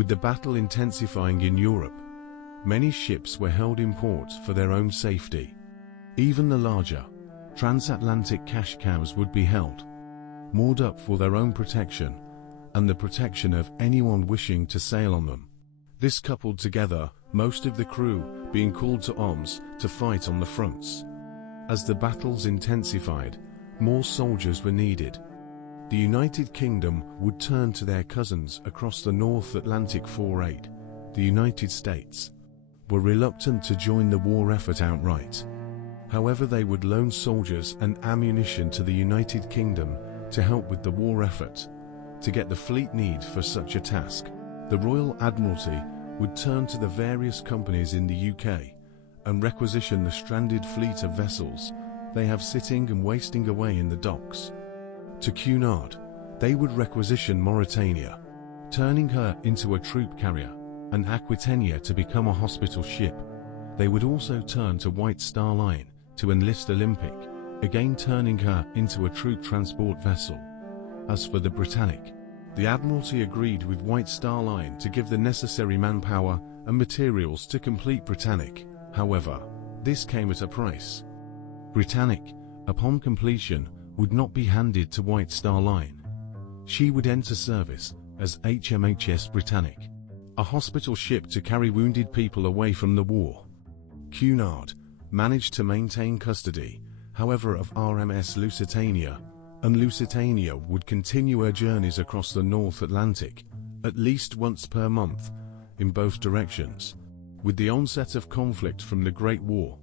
With the battle intensifying in Europe, many ships were held in port for their own safety. Even the larger, transatlantic cash cows would be held, moored up for their own protection, and the protection of anyone wishing to sail on them. This coupled together most of the crew being called to arms to fight on the fronts. As the battles intensified, more soldiers were needed. The United Kingdom would turn to their cousins across the North Atlantic for aid. The United States were reluctant to join the war effort outright. However, they would loan soldiers and ammunition to the United Kingdom to help with the war effort. To get the fleet need for such a task, the Royal Admiralty would turn to the various companies in the UK and requisition the stranded fleet of vessels they have sitting and wasting away in the docks. To Cunard, they would requisition Mauritania, turning her into a troop carrier, and Aquitania to become a hospital ship. They would also turn to White Star Line to enlist Olympic, again turning her into a troop transport vessel. As for the Britannic, the Admiralty agreed with White Star Line to give the necessary manpower and materials to complete Britannic. However, this came at a price. Britannic, upon completion, would not be handed to White Star Line. She would enter service as HMHS Britannic, a hospital ship to carry wounded people away from the war. Cunard managed to maintain custody, however, of RMS Lusitania, and Lusitania would continue her journeys across the North Atlantic, at least once per month, in both directions. With the onset of conflict from the Great War,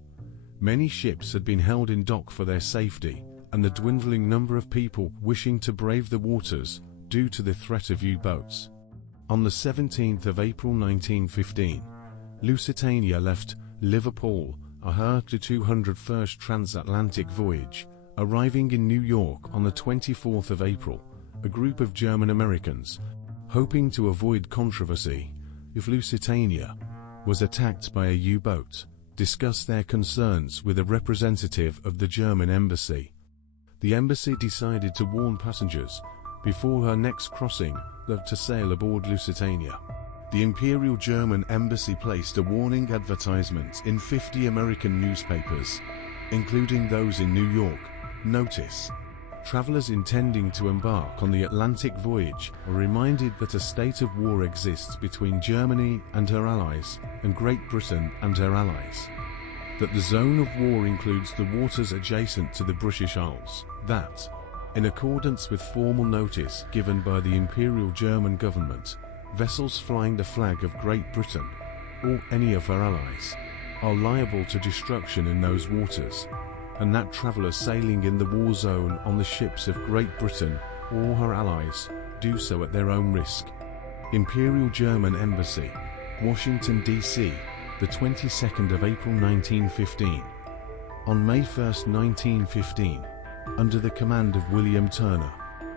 many ships had been held in dock for their safety, and the dwindling number of people wishing to brave the waters due to the threat of U-boats. On the 17th of April 1915, Lusitania left Liverpool on her 201st transatlantic voyage, arriving in New York on the 24th of April. A group of German Americans, hoping to avoid controversy if Lusitania was attacked by a U-boat, discussed their concerns with a representative of the German embassy. The embassy decided to warn passengers before her next crossing to sail aboard Lusitania. The Imperial German Embassy placed a warning advertisement in 50 American newspapers, including those in New York. Notice: travelers intending to embark on the Atlantic voyage are reminded that a state of war exists between Germany and her allies, and Great Britain and her allies. That the zone of war includes the waters adjacent to the British Isles. That, in accordance with formal notice given by the Imperial German government, vessels flying the flag of Great Britain, or any of her allies, are liable to destruction in those waters, and that travelers sailing in the war zone on the ships of Great Britain or her allies do so at their own risk. Imperial German Embassy, Washington, D.C., the 22nd of April 1915. On May 1, 1915, under the command of William Turner,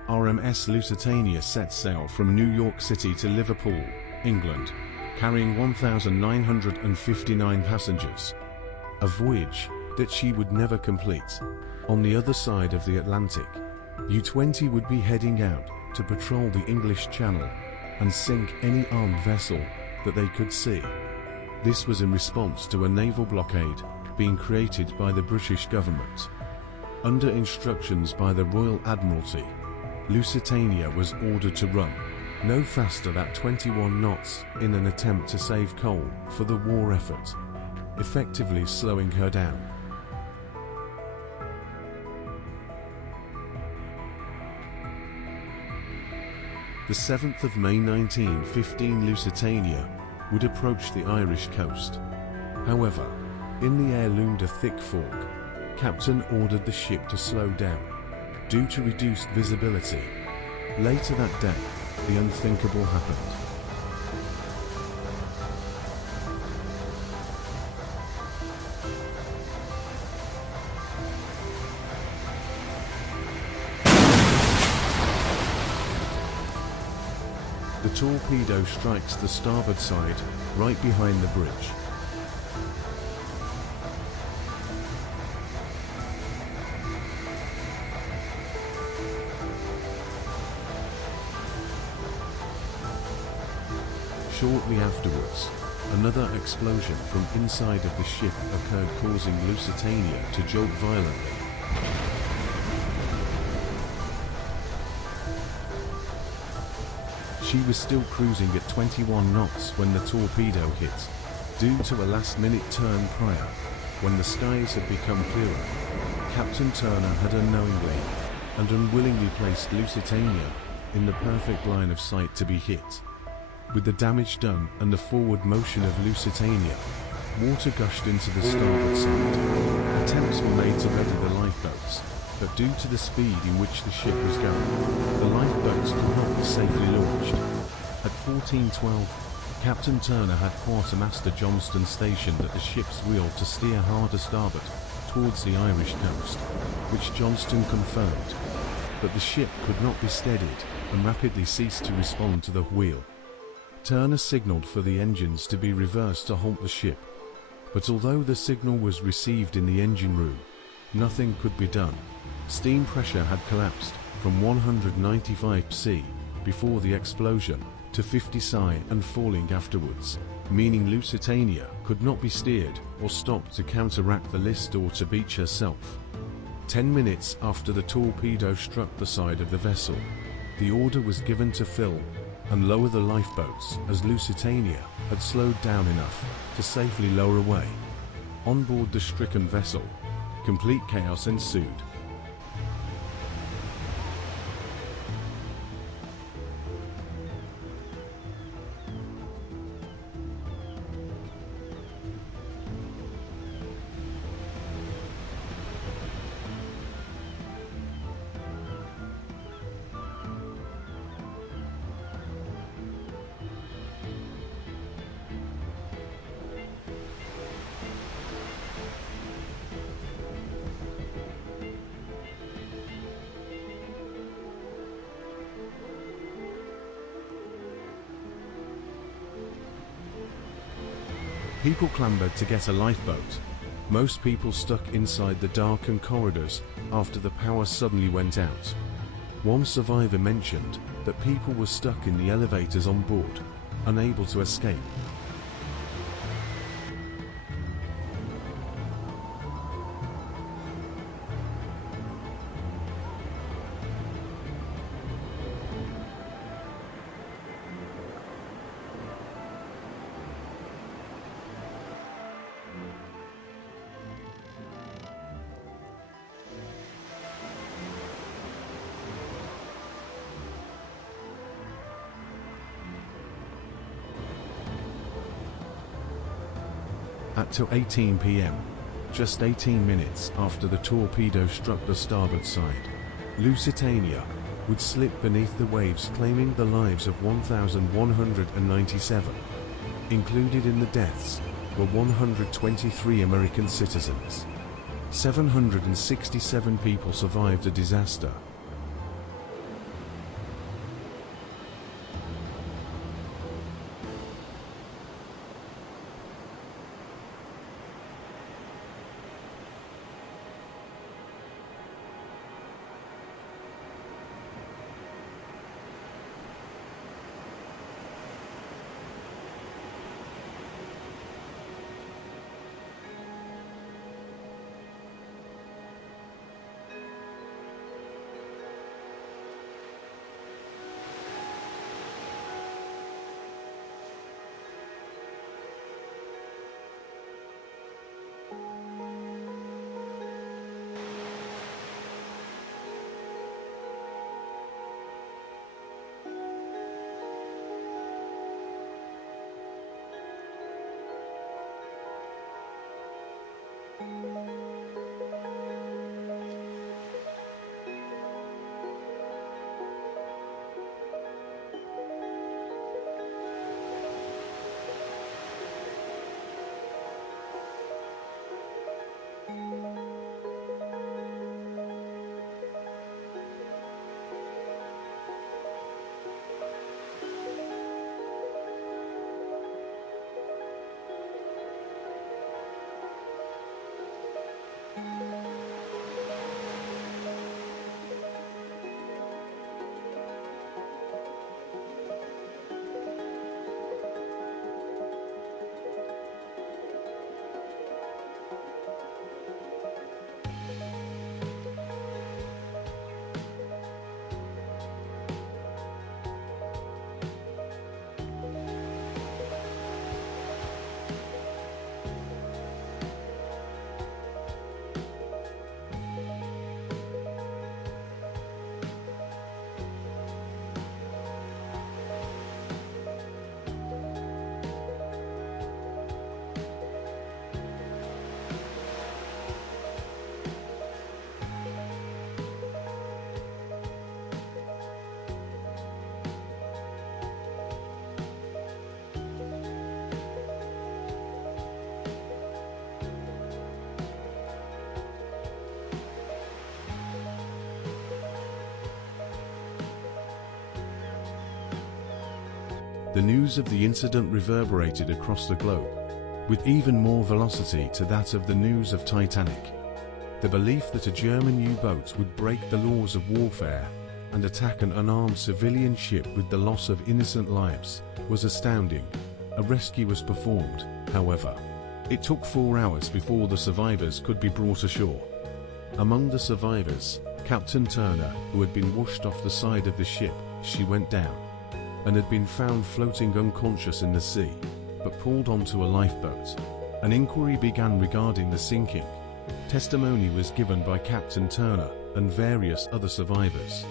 RMS Lusitania set sail from New York City to Liverpool, England, carrying 1,959 passengers. A voyage that she would never complete. On the other side of the Atlantic, U-20 would be heading out to patrol the English Channel and sink any armed vessel that they could see. This was in response to a naval blockade being created by the British government. Under instructions by the Royal Admiralty, Lusitania was ordered to run no faster than 21 knots in an attempt to save coal for the war effort, effectively slowing her down. The 7th of May 1915, Lusitania would approach the Irish coast. However, in the air loomed a thick fog. Captain ordered the ship to slow down due to reduced visibility. Later that day, the unthinkable happened. The torpedo strikes the starboard side, right behind the bridge. Shortly afterwards, another explosion from inside of the ship occurred, causing Lusitania to jolt violently. She was still cruising at 21 knots when the torpedo hit, due to a last-minute turn prior, when the skies had become clearer. Captain Turner had unknowingly and unwillingly placed Lusitania in the perfect line of sight to be hit. With the damage done and the forward motion of Lusitania, water gushed into the starboard side. Attempts were made to ready the lifeboats, but due to the speed in which the ship was going, the lifeboats could not be safely launched. At 14:12, Captain Turner had Quartermaster Johnston stationed at the ship's wheel to steer hard to starboard, towards the Irish coast, which Johnston confirmed. But the ship could not be steadied, and rapidly ceased to respond to the wheel. Turner signaled for the engines to be reversed to halt the ship, but although the signal was received in the engine room, nothing could be done. Steam pressure had collapsed from 195 psi before the explosion to 50 psi and falling afterwards, meaning Lusitania could not be steered or stopped to counteract the list or to beach herself. 10 minutes after the torpedo struck the side of the vessel, the order was given to fill and lower the lifeboats, as Lusitania had slowed down enough to safely lower away. On board the stricken vessel, complete chaos ensued. People clambered to get a lifeboat. Most people stuck inside the darkened corridors after the power suddenly went out. One survivor mentioned that people were stuck in the elevators on board, unable to escape. At 2:18 p.m., just 18 minutes after the torpedo struck the starboard side, Lusitania would slip beneath the waves, claiming the lives of 1,197. Included in the deaths were 123 American citizens. 767 people survived the disaster. The news of the incident reverberated across the globe, with even more velocity to that of the news of Titanic. The belief that a German U-boat would break the laws of warfare and attack an unarmed civilian ship with the loss of innocent lives was astounding. A rescue was performed, however. It took 4 hours before the survivors could be brought ashore. Among the survivors, Captain Turner, who had been washed off the side of the ship, she went down, and had been found floating unconscious in the sea, but pulled onto a lifeboat. An inquiry began regarding the sinking. Testimony was given by Captain Turner and various other survivors.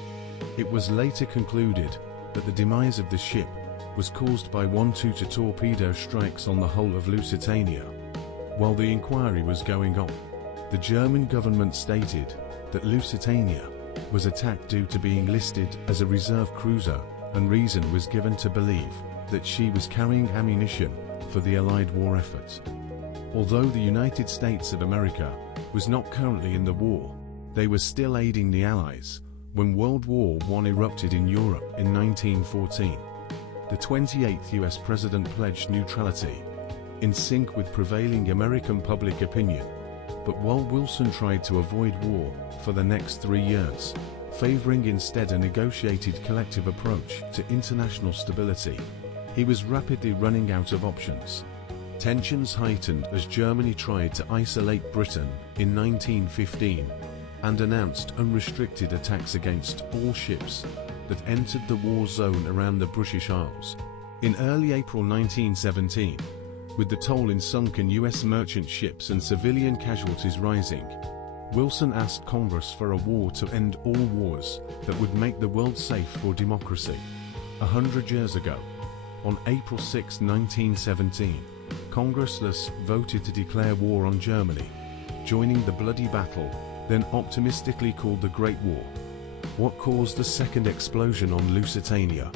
It was later concluded that the demise of the ship was caused by 1-2 torpedo strikes on the hull of Lusitania. While the inquiry was going on, the German government stated that Lusitania was attacked due to being listed as a reserve cruiser, and reason was given to believe that she was carrying ammunition for the Allied war effort. Although the United States of America was not currently in the war, they were still aiding the Allies when World War I erupted in Europe in 1914. The 28th US President pledged neutrality, in sync with prevailing American public opinion. But while Wilson tried to avoid war for the next 3 years, favoring instead a negotiated collective approach to international stability, he was rapidly running out of options. Tensions heightened as Germany tried to isolate Britain in 1915 and announced unrestricted attacks against all ships that entered the war zone around the British Isles. In early April 1917, with the toll in sunken US merchant ships and civilian casualties rising, Wilson asked Congress for a war to end all wars that would make the world safe for democracy. 100 years ago, on April 6, 1917, Congress thus voted to declare war on Germany, joining the bloody battle, then optimistically called the Great War. What caused the second explosion on Lusitania?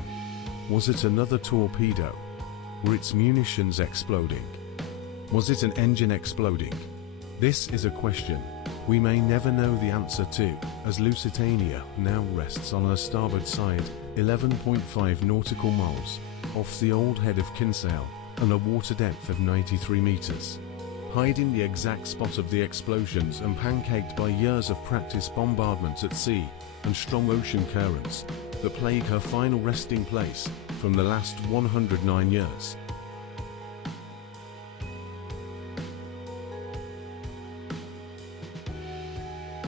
Was it another torpedo? Were its munitions exploding? Was it an engine exploding? This is a question we may never know the answer to, as Lusitania now rests on her starboard side, 11.5 nautical miles, off the old head of Kinsale, and a water depth of 93 meters. Hiding the exact spot of the explosions and pancaked by years of practice bombardment at sea and strong ocean currents that plague her final resting place from the last 109 years.